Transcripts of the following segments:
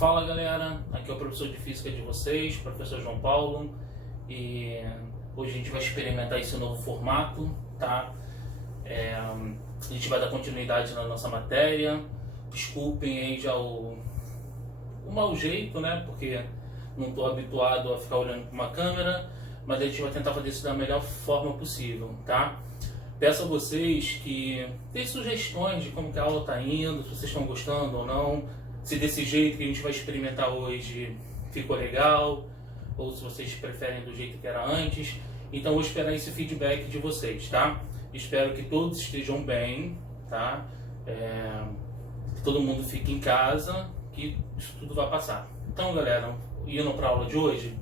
Fala galera, aqui é o professor de Física de vocês, professor João Paulo, e hoje a gente vai experimentar esse novo formato, tá? A gente vai dar continuidade na nossa matéria. Desculpem aí já o mau jeito, né? Porque não estou habituado a ficar olhando para uma câmera, mas a gente vai tentar fazer isso da melhor forma possível, tá? Peço a vocês que deem sugestões de como que a aula está indo, se vocês estão gostando ou não, se desse jeito que a gente vai experimentar hoje ficou legal, ou se vocês preferem do jeito que era antes. Então vou esperar esse feedback de vocês, tá? Espero que todos estejam bem, tá? Que todo mundo fique em casa, que isso tudo vai passar. Então galera, indo para a aula de hoje,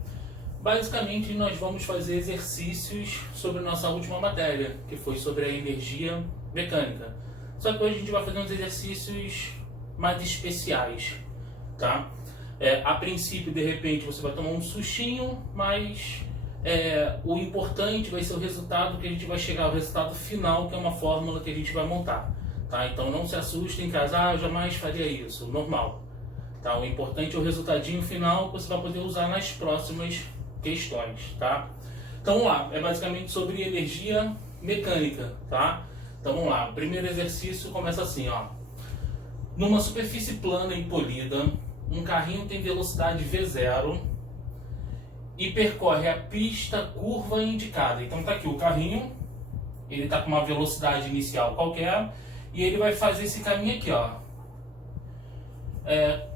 basicamente nós vamos fazer exercícios sobre a nossa última matéria, que foi sobre a energia mecânica. Só que hoje a gente vai fazer uns exercícios mais especiais, tá? A princípio, de repente, você vai tomar um sustinho, mas o importante vai ser o resultado, que a gente vai chegar ao resultado final, que é uma fórmula que a gente vai montar, tá? Então não se assustem em casa, eu jamais faria isso, normal, tá? O importante é o resultadinho final que você vai poder usar nas próximas questões, tá? Então vamos lá, é basicamente sobre energia mecânica, tá? Então vamos lá, o primeiro exercício começa assim, ó. Numa superfície plana e polida, um carrinho tem velocidade V0 e percorre a pista curva indicada. Então tá aqui o carrinho, ele tá com uma velocidade inicial qualquer e ele vai fazer esse caminho aqui, ó.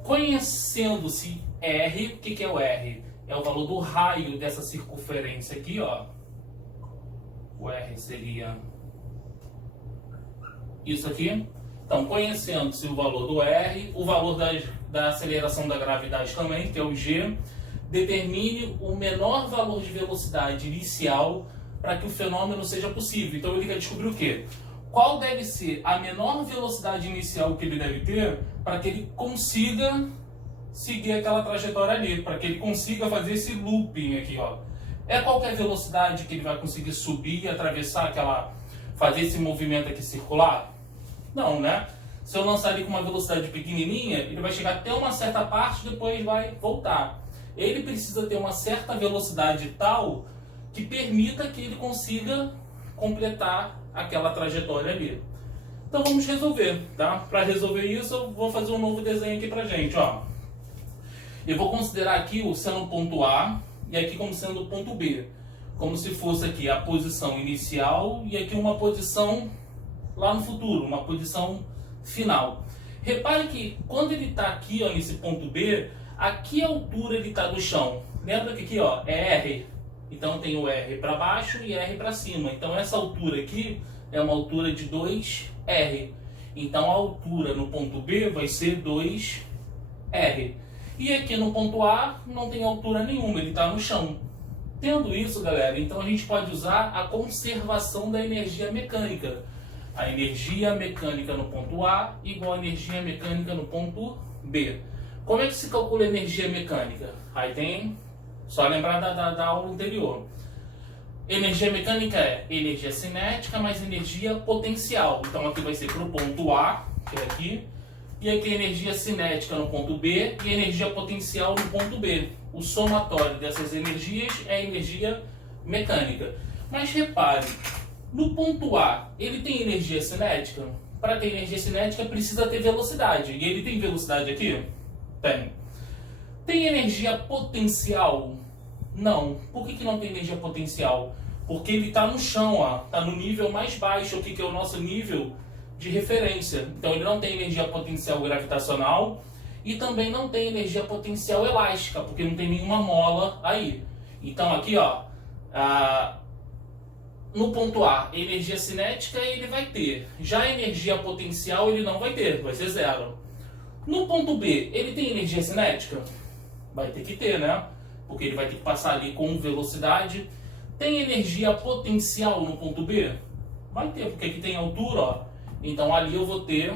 Conhecendo-se R, o que é o R? É o valor do raio dessa circunferência aqui, ó. O R seria isso aqui. Então, conhecendo-se o valor do R, o valor da aceleração da gravidade também, que é o G, determine o menor valor de velocidade inicial para que o fenômeno seja possível. Então, ele quer descobrir o quê? Qual deve ser a menor velocidade inicial que ele deve ter para que ele consiga seguir aquela trajetória ali, para que ele consiga fazer esse looping aqui, ó. É qualquer velocidade que ele vai conseguir subir e atravessar fazer esse movimento aqui circular? Não, né? Se eu lançar ele com uma velocidade pequenininha, ele vai chegar até uma certa parte e depois vai voltar. Ele precisa ter uma certa velocidade tal que permita que ele consiga completar aquela trajetória ali. Então vamos resolver, tá? Para resolver isso, eu vou fazer um novo desenho aqui pra gente, ó. Eu vou considerar aqui sendo o ponto A e aqui como sendo o ponto B. Como se fosse aqui a posição inicial e aqui uma posição lá no futuro, uma posição final. Repare que quando ele está aqui, ó, nesse ponto B, a que altura ele está do chão? Lembra que aqui, ó, é R. Então tem o R para baixo e R para cima. Então essa altura aqui é uma altura de 2R. Então a altura no ponto B vai ser 2R. E aqui no ponto A não tem altura nenhuma, ele está no chão. Tendo isso, galera, então a gente pode usar a conservação da energia mecânica. A energia mecânica no ponto A igual a energia mecânica no ponto B. Como é que se calcula a energia mecânica? Aí tem, só lembrar da aula anterior. Energia mecânica é energia cinética mais energia potencial. Então aqui vai ser para o ponto A, que é aqui, e aqui energia cinética no ponto B e energia potencial no ponto B. O somatório dessas energias é a energia mecânica. Mas repare, no ponto A, ele tem energia cinética? Para ter energia cinética precisa ter velocidade. E ele tem velocidade aqui? Tem. Tem energia potencial? Não. Por que não tem energia potencial? Porque ele está no chão, ó. Está no nível mais baixo aqui, que é o nosso nível de referência. Então ele não tem energia potencial gravitacional e também não tem energia potencial elástica, porque não tem nenhuma mola aí. Então aqui, ó, no ponto A, energia cinética ele vai ter. Já a energia potencial ele não vai ter, vai ser zero. No ponto B, ele tem energia cinética? Vai ter que ter, né? Porque ele vai ter que passar ali com velocidade. Tem energia potencial no ponto B? Vai ter, porque aqui tem altura, ó. Então ali eu vou ter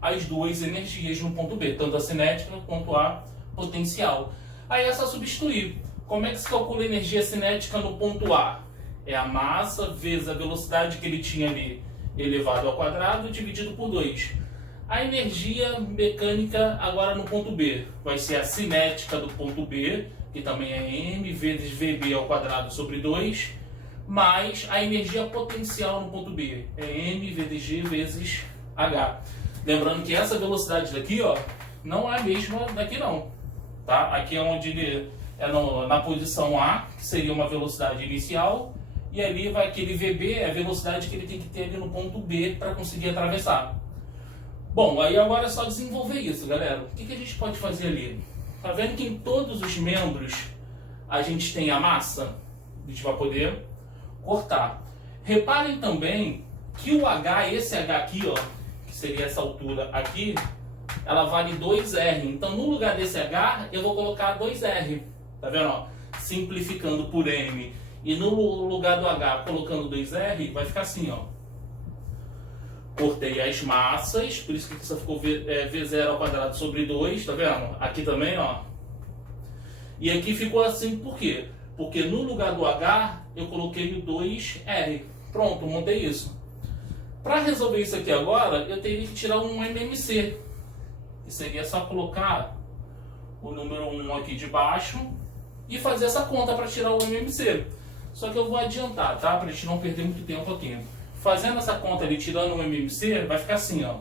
as duas energias no ponto B, tanto a cinética quanto a potencial. Aí é só substituir. Como é que se calcula a energia cinética no ponto A? É a massa vezes a velocidade que ele tinha ali elevado ao quadrado dividido por 2. A energia mecânica agora no ponto B vai ser a cinética do ponto B, que também é m vezes VB ao quadrado sobre 2, mais a energia potencial no ponto B, é m vezes g vezes h. Lembrando que essa velocidade daqui, ó, não é a mesma daqui não, tá? Aqui é onde ele é na posição A, que seria uma velocidade inicial, e ali vai aquele VB, é a velocidade que ele tem que ter ali no ponto B para conseguir atravessar. Bom, aí agora é só desenvolver isso, galera. O que a gente pode fazer ali? Tá vendo que em todos os membros a gente tem a massa? A gente vai poder cortar. Reparem também que o H, esse H aqui, ó, que seria essa altura aqui, ela vale 2R. Então, no lugar desse H, eu vou colocar 2R. Tá vendo? Ó? Simplificando por M. E no lugar do H, colocando 2R, vai ficar assim, ó. Cortei as massas, por isso que isso ficou V0 ao quadrado sobre 2, tá vendo? Aqui também, ó. E aqui ficou assim, por quê? Porque no lugar do H, eu coloquei o 2R. Pronto, montei isso. Para resolver isso aqui agora, eu teria que tirar um MMC. Que seria só colocar o número 1 aqui de baixo e fazer essa conta para tirar o MMC. Só que eu vou adiantar, tá? Para a gente não perder muito tempo aqui. Fazendo essa conta ali, tirando o MMC, vai ficar assim, ó.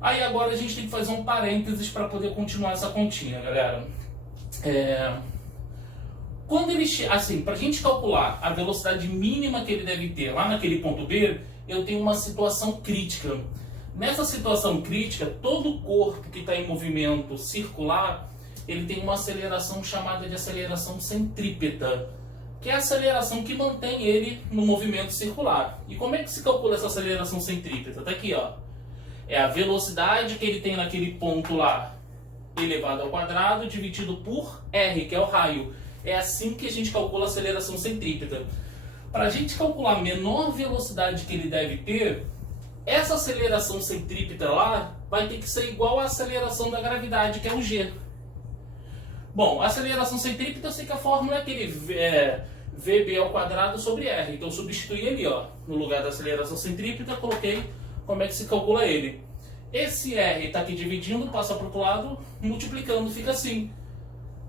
Aí agora a gente tem que fazer um parênteses para poder continuar essa continha, galera. Quando ele, assim, para a gente calcular a velocidade mínima que ele deve ter lá naquele ponto B, eu tenho uma situação crítica. Nessa situação crítica, todo corpo que está em movimento circular, ele tem uma aceleração chamada de aceleração centrípeta, que é a aceleração que mantém ele no movimento circular. E como é que se calcula essa aceleração centrípeta? Tá aqui, ó. É a velocidade que ele tem naquele ponto lá, elevado ao quadrado, dividido por R, que é o raio. É assim que a gente calcula a aceleração centrípeta. Para a gente calcular a menor velocidade que ele deve ter, essa aceleração centrípeta lá vai ter que ser igual à aceleração da gravidade, que é o G. Bom, a aceleração centrípeta, eu sei que a fórmula é aquele VB ao quadrado sobre R. Então eu substituí ali, ó, no lugar da aceleração centrípeta, coloquei como é que se calcula ele. Esse R está aqui dividindo, passa para o outro lado, multiplicando, fica assim.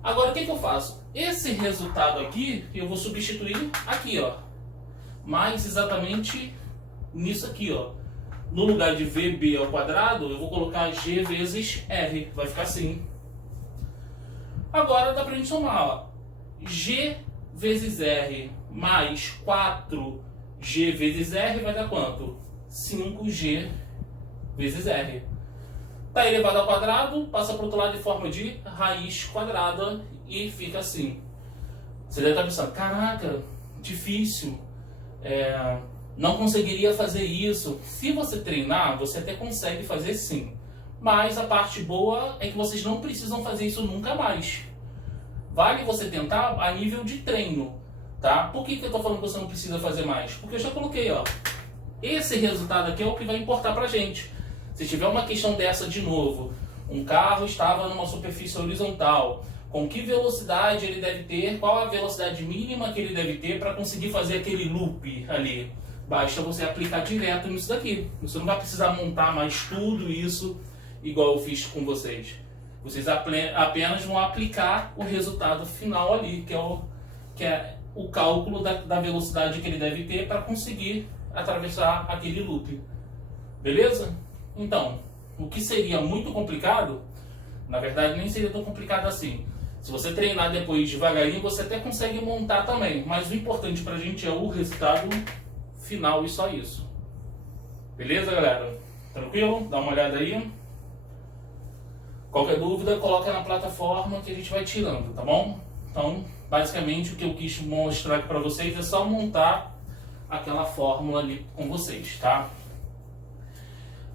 Agora o que eu faço? Esse resultado aqui, eu vou substituir aqui, ó. Mais exatamente nisso aqui, ó. No lugar de VB ao quadrado, eu vou colocar G vezes R. Vai ficar assim. Agora dá pra gente somar, ó. G vezes R mais 4G vezes R vai dar quanto? 5G vezes R. Tá elevado ao quadrado, passa para o outro lado em forma de raiz quadrada e fica assim. Você deve estar pensando, caraca, difícil, não conseguiria fazer isso. Se você treinar, você até consegue fazer sim. Mas a parte boa é que vocês não precisam fazer isso nunca mais. Vale você tentar a nível de treino, tá? Por que eu estou falando que você não precisa fazer mais? Porque eu já coloquei, ó. Esse resultado aqui é o que vai importar pra gente. Se tiver uma questão dessa de novo, um carro estava numa superfície horizontal, com que velocidade ele deve ter, qual a velocidade mínima que ele deve ter para conseguir fazer aquele loop ali? Basta você aplicar direto nisso daqui. Você não vai precisar montar mais tudo isso igual eu fiz com vocês. Vocês apenas vão aplicar o resultado final ali, que é o cálculo da velocidade que ele deve ter para conseguir atravessar aquele loop. Beleza? Então, o que seria muito complicado, na verdade nem seria tão complicado assim. Se você treinar depois devagarinho, você até consegue montar também. Mas o importante pra gente é o resultado final e só isso. Beleza, galera? Tranquilo? Dá uma olhada aí. Qualquer dúvida, coloca na plataforma que a gente vai tirando, tá bom? Então, basicamente, o que eu quis mostrar aqui pra vocês é só montar aquela fórmula ali com vocês, tá?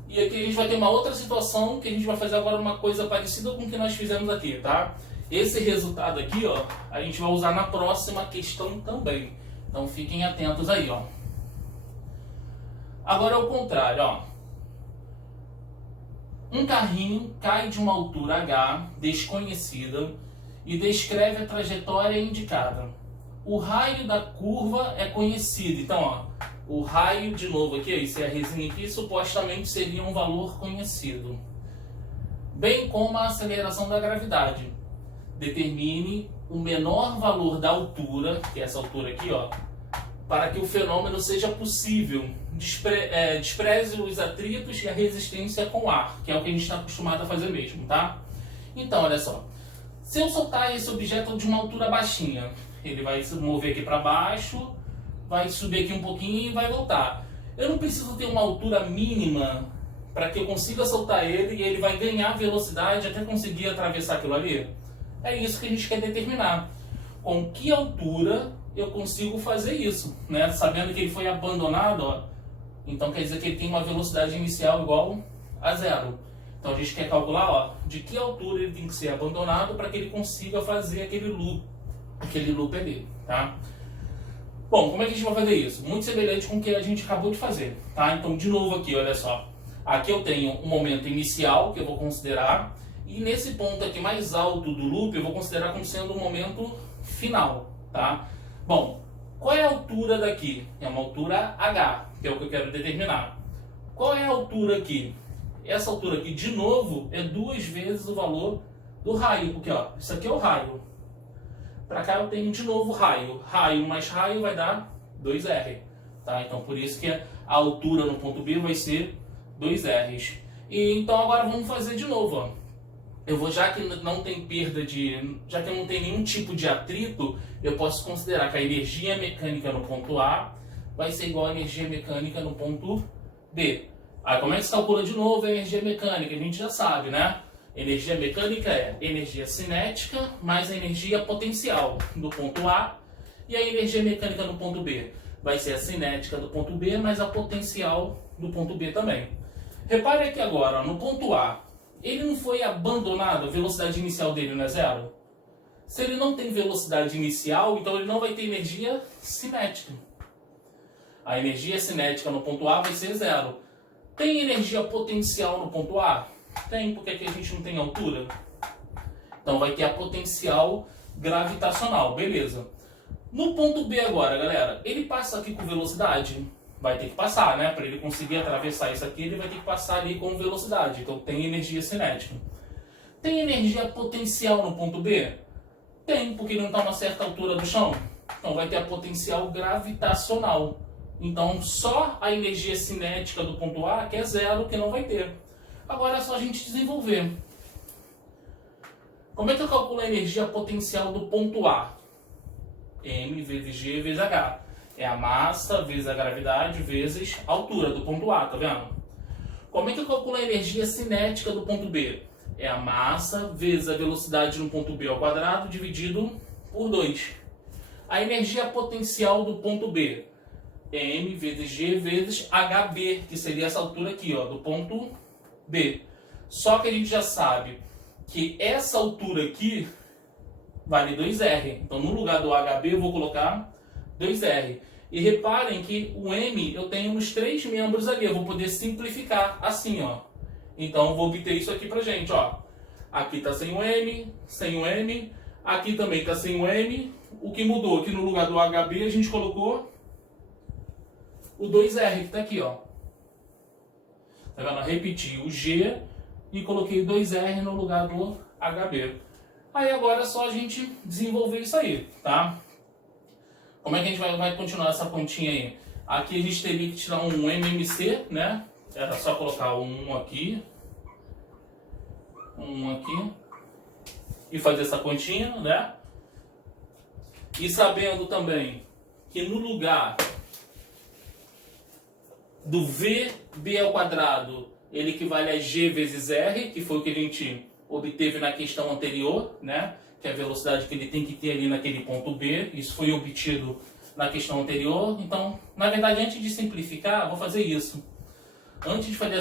E aqui a gente vai ter uma outra situação que a gente vai fazer agora uma coisa parecida com o que nós fizemos aqui, tá? Esse resultado aqui, ó, a gente vai usar na próxima questão também. Então fiquem atentos aí, ó. Agora é o contrário, ó. Um carrinho cai de uma altura H desconhecida e descreve a trajetória indicada. O raio da curva é conhecido. Então, ó, O raio, de novo aqui, esse Rzinho aqui, supostamente seria um valor conhecido. Bem como a aceleração da gravidade. Determine o menor valor da altura, que é essa altura aqui, ó, para que o fenômeno seja possível. Despreze os atritos e a resistência com o ar, que é o que a gente está acostumado a fazer mesmo, tá? Então, olha só. Se eu soltar esse objeto de uma altura baixinha, ele vai se mover aqui para baixo, vai subir aqui um pouquinho e vai voltar. Eu não preciso ter uma altura mínima para que eu consiga soltar ele e ele vai ganhar velocidade até conseguir atravessar aquilo ali? É isso que a gente quer determinar. Com que altura eu consigo fazer isso, né? Sabendo que ele foi abandonado, ó, então quer dizer que ele tem uma velocidade inicial igual a zero. Então a gente quer calcular, ó, de que altura ele tem que ser abandonado para que ele consiga fazer aquele loop ali, tá? Bom, como é que a gente vai fazer isso? Muito semelhante com o que a gente acabou de fazer, tá? Então, de novo aqui, olha só. Aqui eu tenho um momento inicial que eu vou considerar e nesse ponto aqui mais alto do loop eu vou considerar como sendo o momento final, tá? Bom, qual é a altura daqui? É uma altura h, que é o que eu quero determinar. Qual é a altura aqui? Essa altura aqui, de novo, é 2 vezes o valor do raio, porque ó, isso aqui é o raio. Para cá eu tenho de novo raio. Raio mais raio vai dar 2R. Tá? Então por isso que a altura no ponto B vai ser 2Rs. E então agora vamos fazer de novo. Ó. Eu vou, já que não tem já que não tem nenhum tipo de atrito, eu posso considerar que a energia mecânica no ponto A vai ser igual à energia mecânica no ponto B. Aí como é que se calcula de novo a energia mecânica? A gente já sabe, né? Energia mecânica é energia cinética mais a energia potencial do ponto A. E a energia mecânica no ponto B vai ser a cinética do ponto B mais a potencial do ponto B também. Repare aqui agora, ó, no ponto A, ele não foi abandonado, a velocidade inicial dele não é zero? Se ele não tem velocidade inicial, então ele não vai ter energia cinética. A energia cinética no ponto A vai ser zero. Tem energia potencial no ponto A? Tem, porque aqui a gente não tem altura. Então vai ter a potencial gravitacional, beleza. No ponto B agora, galera, ele passa aqui com velocidade? Vai ter que passar, né? Para ele conseguir atravessar isso aqui, ele vai ter que passar ali com velocidade. Então tem energia cinética. Tem energia potencial no ponto B? Tem, porque ele não está a uma certa altura do chão. Então vai ter a potencial gravitacional. Então só a energia cinética do ponto A, que é zero, que não vai ter. Agora é só a gente desenvolver. Como é que eu calculo a energia potencial do ponto A? M vezes G vezes H. É a massa vezes a gravidade vezes a altura do ponto A, tá vendo? Como é que eu calculo a energia cinética do ponto B? É a massa vezes a velocidade no ponto B ao quadrado dividido por 2. A energia potencial do ponto B é M vezes G vezes HB, que seria essa altura aqui, ó, do ponto B. Só que a gente já sabe que essa altura aqui vale 2R. Então, no lugar do HB, eu vou colocar 2R. E reparem que o M eu tenho nos 3 membros ali. Eu vou poder simplificar assim, ó. Então, eu vou obter isso aqui pra gente, ó. Aqui está sem o M, sem o M. Aqui também está sem o M. O que mudou? Aqui no lugar do HB, a gente colocou o 2R, que está aqui, ó. Tá vendo? Repeti o G e coloquei 2R no lugar do HB. Aí agora é só a gente desenvolver isso aí, tá? Como é que a gente vai continuar essa continha aí? Aqui a gente teria que tirar um MMC, né? Era só colocar um aqui e fazer essa continha, né? E sabendo também que no lugar do VB ao quadrado, ele equivale a G vezes R, que foi o que a gente obteve na questão anterior, né? Que é a velocidade que ele tem que ter ali naquele ponto B. Isso foi obtido na questão anterior. Então, na verdade, antes de simplificar, vou fazer isso. Antes de fazer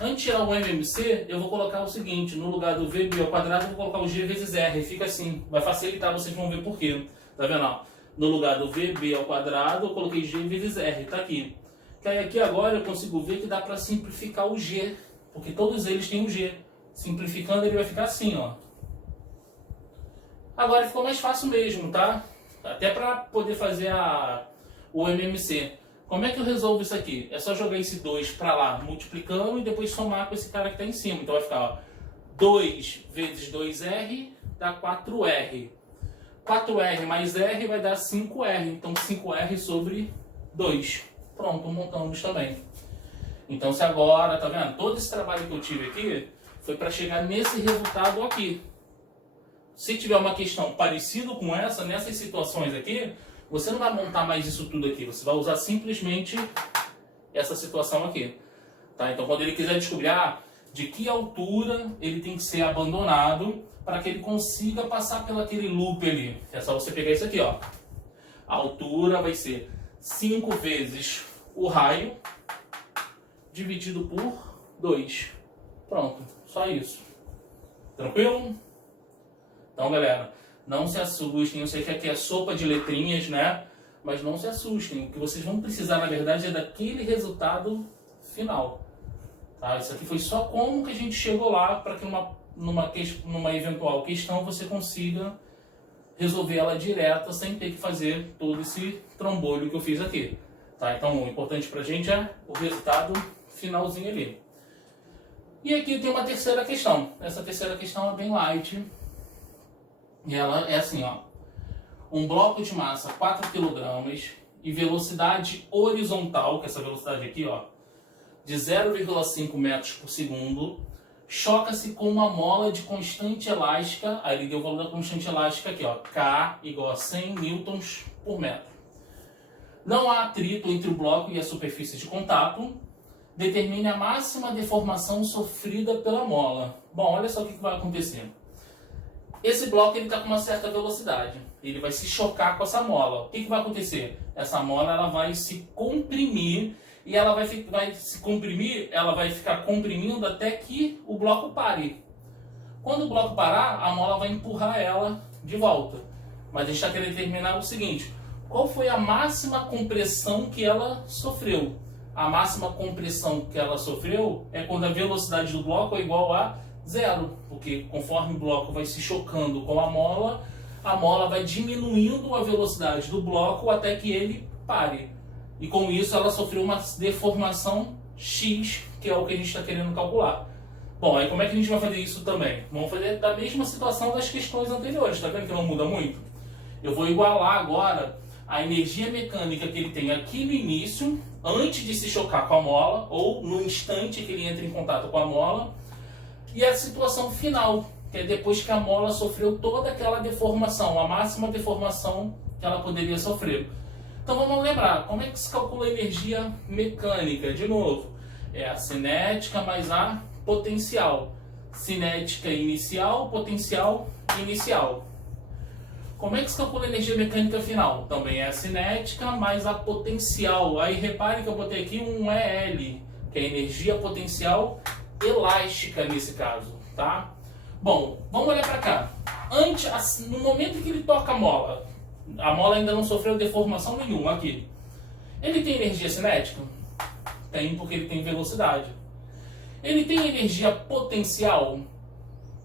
antes de tirar o MMC, eu vou colocar o seguinte: no lugar do VB ao quadrado, eu vou colocar o G vezes R. Fica assim. Vai facilitar, vocês vão ver por quê. Tá vendo? Ó? No lugar do VB ao quadrado, eu coloquei G vezes R. Tá aqui. Que aí aqui agora eu consigo ver que dá para simplificar o G. Porque todos eles têm o G. Simplificando, ele vai ficar assim, ó. Agora ficou mais fácil mesmo, tá? até para poder fazer o MMC. Como é que eu resolvo isso aqui? É só jogar esse 2 para lá, multiplicando, e depois somar com esse cara que está em cima. Então vai ficar, ó, 2 vezes 2R dá 4R. 4R mais R vai dar 5R. Então 5R sobre 2. Pronto, montamos também. Então se agora, tá vendo? Todo esse trabalho que eu tive aqui foi para chegar nesse resultado aqui. Se tiver uma questão parecida com essa, nessas situações aqui, você não vai montar mais isso tudo aqui. Você vai usar simplesmente essa situação aqui. Tá? Então quando ele quiser descobrir de que altura ele tem que ser abandonado para que ele consiga passar pelo aquele loop ali. É só você pegar isso aqui, ó. A altura vai ser 5 vezes o raio dividido por 2. Pronto, só isso. Tranquilo? Então, galera, não se assustem. Eu sei que aqui é sopa de letrinhas, né? Mas não se assustem. O que vocês vão precisar, na verdade, é daquele resultado final. Tá? Isso aqui foi só como que a gente chegou lá para que numa eventual questão você consiga resolver ela direta sem ter que fazer todo esse trombolho que eu fiz aqui. Tá? Então o importante pra gente é o resultado finalzinho ali. E aqui tem uma terceira questão. Essa terceira questão é bem light. E ela é assim, ó. Um bloco de massa 4 kg e velocidade horizontal, que é essa velocidade aqui, ó, de 0,5 metros por segundo, choca-se com uma mola de constante elástica, aí ele deu o valor da constante elástica aqui, ó, K igual a 100 newtons por metro. Não há atrito entre o bloco e a superfície de contato. Determine a máxima deformação sofrida pela mola. Bom, olha só o que vai acontecer. Esse bloco está com uma certa velocidade. Ele vai se chocar com essa mola. O que vai acontecer? Essa mola ela vai se comprimir e ela vai se comprimir, ela vai ficar comprimindo até que o bloco pare. Quando o bloco parar, a mola vai empurrar ela de volta. Mas a gente está querendo determinar o seguinte: qual foi a máxima compressão que ela sofreu? A máxima compressão que ela sofreu é quando a velocidade do bloco é igual a 0, porque conforme o bloco vai se chocando com a mola vai diminuindo a velocidade do bloco até que ele pare. E com isso ela sofreu uma deformação X, que é o que a gente está querendo calcular. Bom, aí como é que a gente vai fazer isso também? Vamos fazer da mesma situação das questões anteriores, tá vendo que não muda muito? Eu vou igualar agora a energia mecânica que ele tem aqui no início, antes de se chocar com a mola, ou no instante que ele entra em contato com a mola, e a situação final, que é depois que a mola sofreu toda aquela deformação, a máxima deformação que ela poderia sofrer. Então vamos lembrar, como é que se calcula a energia mecânica? De novo, é a cinética mais a potencial. Cinética inicial, potencial inicial. Como é que se calcula a energia mecânica final? Também é a cinética mais a potencial. Aí repare que eu botei aqui um EL, que é a energia potencial elástica nesse caso, tá? Bom, vamos olhar para cá. No momento que ele toca a mola ainda não sofreu deformação nenhuma aqui. Ele tem energia cinética? Tem, porque ele tem velocidade. Ele tem energia potencial?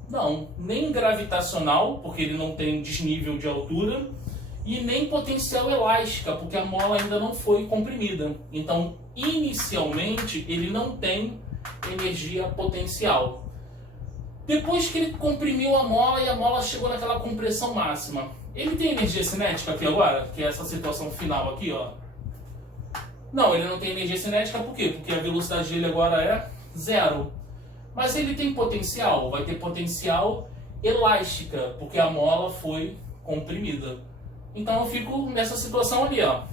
Não, nem gravitacional, porque ele não tem desnível de altura, e nem potencial elástica, porque a mola ainda não foi comprimida. Então, inicialmente, ele não tem energia potencial. Depois que ele comprimiu a mola e a mola chegou naquela compressão máxima, ele tem energia cinética aqui agora? Que é essa situação final aqui, ó. Não, ele não tem energia cinética, por quê? Porque a velocidade dele agora é 0. Mas ele tem potencial? Vai ter potencial elástica, porque a mola foi comprimida. Então eu fico nessa situação ali, ó.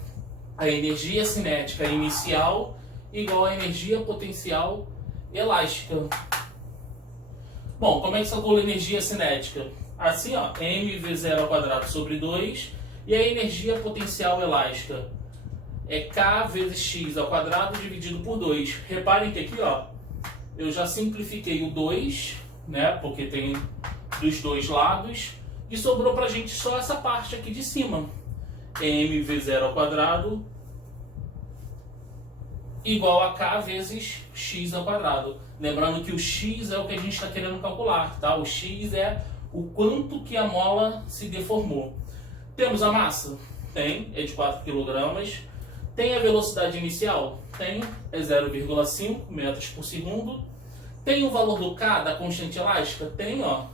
A energia cinética inicial igual a energia potencial elástica. Bom, como é que se calcula a energia cinética? Assim, ó, mv0² sobre 2, e a energia potencial elástica é K vezes x² dividido por 2. Reparem que aqui, ó, eu já simplifiquei o 2, né, porque tem dos dois lados, e sobrou pra gente só essa parte aqui de cima. mv0² igual a K vezes x². Lembrando que o x é o que a gente está querendo calcular, tá? O x é o quanto que a mola se deformou. Temos a massa? Tem, é de 4 kg. Tem a velocidade inicial? Tem, é 0,5 metros por segundo. Tem o valor do K, da constante elástica? Tem, ó.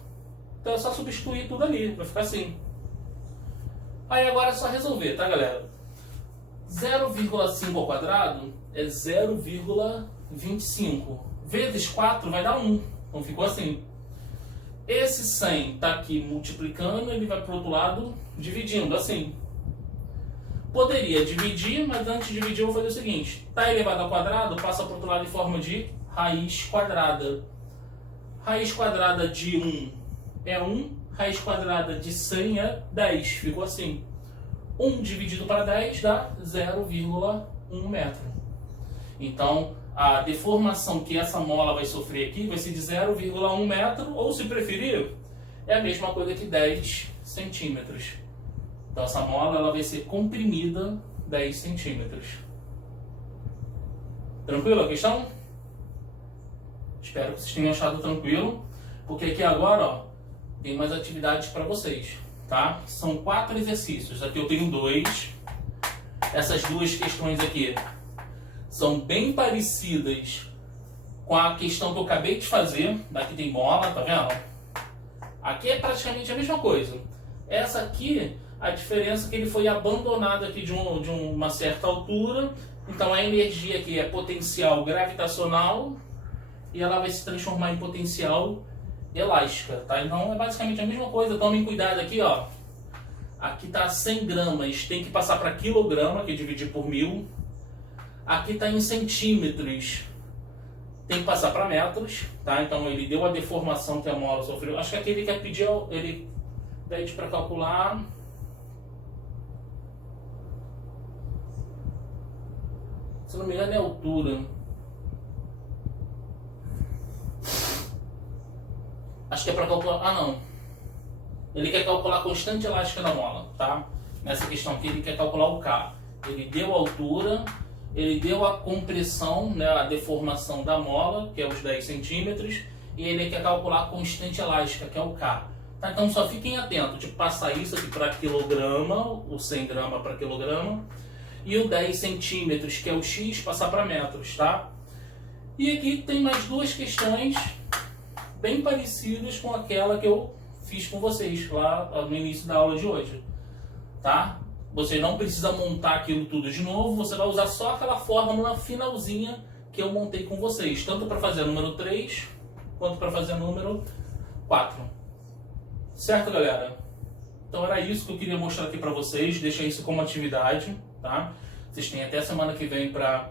Então é só substituir tudo ali, vai ficar assim. Aí agora é só resolver, tá, galera? 0,5 ao quadrado é 0,25. Vezes 4 vai dar 1. Então ficou assim. Esse 100 está aqui multiplicando, ele vai para o outro lado dividindo, assim. Poderia dividir, mas antes de dividir eu vou fazer o seguinte. Está elevado ao quadrado, passa para o outro lado em forma de raiz quadrada. Raiz quadrada de 1 é 1, raiz quadrada de 100 é 10. Ficou assim. 1 dividido para 10 dá 0,1 metro. Então, a deformação que essa mola vai sofrer aqui vai ser de 0,1 metro, ou se preferir, é a mesma coisa que 10 centímetros. Então essa mola ela vai ser comprimida 10 centímetros. Tranquilo a questão? Espero que vocês tenham achado tranquilo, porque aqui agora ó, tem mais atividades para vocês. Tá? São 4 exercícios, aqui eu tenho 2. Essas duas questões aqui são bem parecidas com a questão que eu acabei de fazer. Daqui tem bola, tá vendo? Aqui é praticamente a mesma coisa. Essa aqui, a diferença é que ele foi abandonado aqui de uma certa altura. Então a energia aqui é potencial gravitacional e ela vai se transformar em potencial elástica, tá? Então é basicamente a mesma coisa. Tomem cuidado aqui, ó. Aqui tá 100 gramas, tem que passar para quilograma, que é dividir por 1000. Aqui está em centímetros, tem que passar para metros, tá? Então ele deu a deformação que a mola sofreu. Acho que aqui ele quer pedir, ele pede para calcular. Se não me engano é a altura. Acho que é para calcular. Ah, não. Ele quer calcular a constante elástica da mola, tá? Nessa questão aqui ele quer calcular o K. Ele deu a altura. Ele deu a compressão, né, a deformação da mola, que é os 10 centímetros, e ele quer calcular a constante elástica, que é o K. Tá? Então só fiquem atentos de passar isso aqui para quilograma, o 100 gramas para quilograma, e o 10 centímetros, que é o X, passar para metros. Tá? E aqui tem mais duas questões bem parecidas com aquela que eu fiz com vocês lá no início da aula de hoje. Tá? Você não precisa montar aquilo tudo de novo, você vai usar só aquela fórmula finalzinha que eu montei com vocês, tanto para fazer número 3, quanto para fazer número 4. Certo, galera? Então era isso que eu queria mostrar aqui para vocês, deixar isso como atividade, tá? Vocês têm até a semana que vem para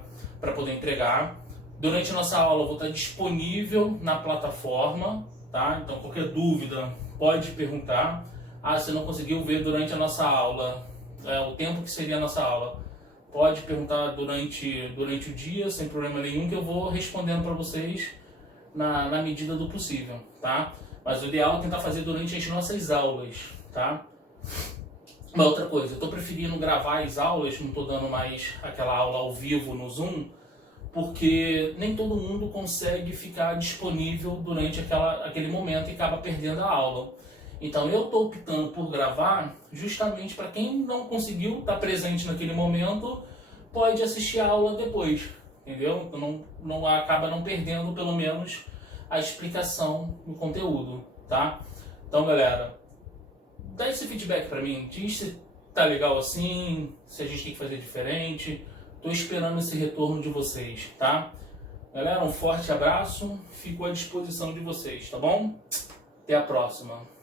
poder entregar. Durante a nossa aula eu vou estar disponível na plataforma, tá? Então qualquer dúvida pode perguntar. Ah, se não conseguiu ver durante a nossa aula, o tempo que seria a nossa aula, pode perguntar durante o dia, sem problema nenhum, que eu vou respondendo para vocês na medida do possível, tá? Mas o ideal é tentar fazer durante as nossas aulas, tá? Uma outra coisa, eu estou preferindo gravar as aulas, não estou dando mais aquela aula ao vivo no Zoom, porque nem todo mundo consegue ficar disponível durante aquele momento e acaba perdendo a aula. Então eu estou optando por gravar justamente para quem não conseguiu estar presente naquele momento, pode assistir a aula depois, entendeu? Então não acaba não perdendo pelo menos a explicação do conteúdo, tá? Então galera, dá esse feedback para mim, diz se tá legal assim, se a gente tem que fazer diferente. Estou esperando esse retorno de vocês, tá? Galera, um forte abraço, fico à disposição de vocês, tá bom? Até a próxima.